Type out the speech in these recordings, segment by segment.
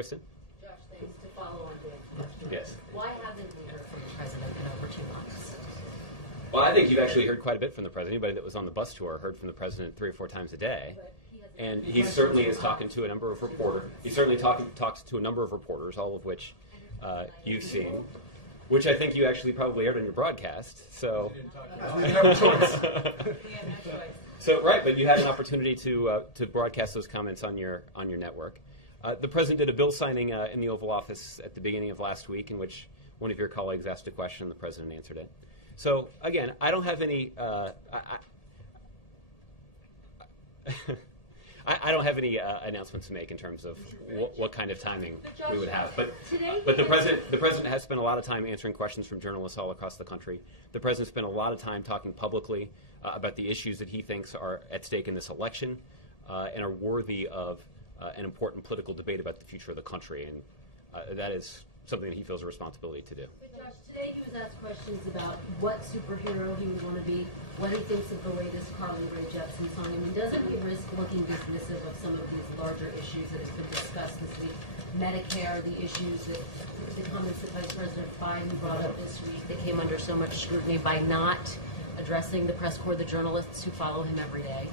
Kristen? Josh, thanks. To follow on Dan's question. Yes. Why haven't we heard from the president in over 2 months? Well, I think you've actually heard quite a bit from the president. Anybody that was on the bus tour heard from the president 3 or 4 times a day. And he certainly is talking to a number of reporters. He certainly talks to a number of reporters, all of which you've seen, which I think you actually probably aired on your broadcast. So, we didn't have a choice. We have no choice. So right, but you had an opportunity to broadcast those comments on your network. The president did a bill signing in the Oval Office at the beginning of last week, in which one of your colleagues asked a question and the president answered it. So again, I don't have any. I don't have any announcements to make in terms of what kind of timing we would have. But the president has spent a lot of time answering questions from journalists all across the country. The president spent a lot of time talking publicly about the issues that he thinks are at stake in this election and are worthy of an important political debate about the future of the country. And that is something that he feels a responsibility to do. But Josh, today he was asked questions about what superhero he would want to be, what he thinks of the latest Carly Rae Jepsen song. I mean, doesn't he risk looking dismissive of some of these larger issues that have been discussed this week? Medicare, the issues that the comments that Vice President Biden brought up this week that came under so much scrutiny by not addressing the press corps, the journalists who follow him every day.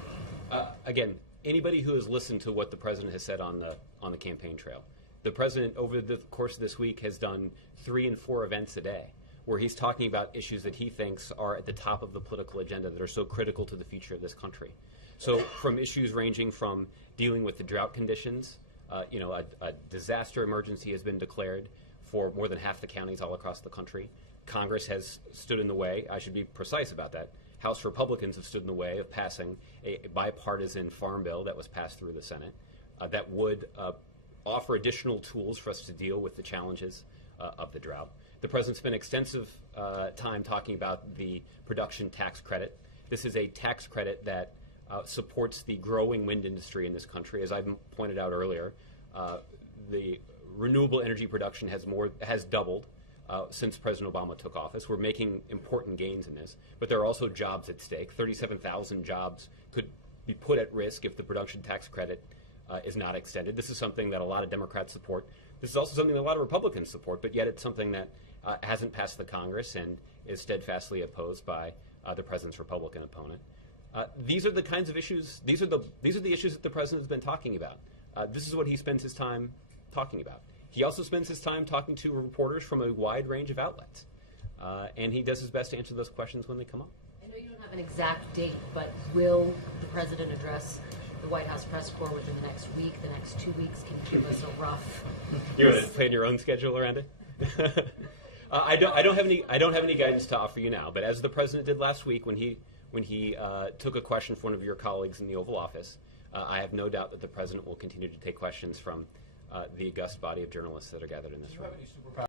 Again, anybody who has listened to what the president has said on the campaign trail, the president over the course of this week has done 3 and 4 events a day where he's talking about issues that he thinks are at the top of the political agenda that are so critical to the future of this country. So from issues ranging from dealing with the drought conditions, a disaster emergency has been declared for more than half the counties all across the country. Congress has stood in the way. I should be precise about that. House Republicans have stood in the way of passing a bipartisan farm bill that was passed through the Senate that would offer additional tools for us to deal with the challenges of the drought. The president spent extensive time talking about the production tax credit. This is a tax credit that supports the growing wind industry in this country. As I pointed out earlier, the renewable energy production has doubled since President Obama took office. We're making important gains in this, but there are also jobs at stake. 37,000 jobs could be put at risk if the production tax credit is not extended. This is something that a lot of Democrats support. This is also something that a lot of Republicans support, but yet it's something that hasn't passed the Congress and is steadfastly opposed by the president's Republican opponent. These are the kinds of issues. These are the issues that the president has been talking about. This is what he spends his time talking about. He also spends his time talking to reporters from a wide range of outlets, and he does his best to answer those questions when they come up. I know you don't have an exact date, but will the president address the White House press corps within the next week, the next 2 weeks? Can you give us a rough? You want to plan your own schedule around it? I don't have any guidance to offer you now. But as the president did last week when he took a question from one of your colleagues in the Oval Office, I have no doubt that the president will continue to take questions from the august body of journalists that are gathered in this room.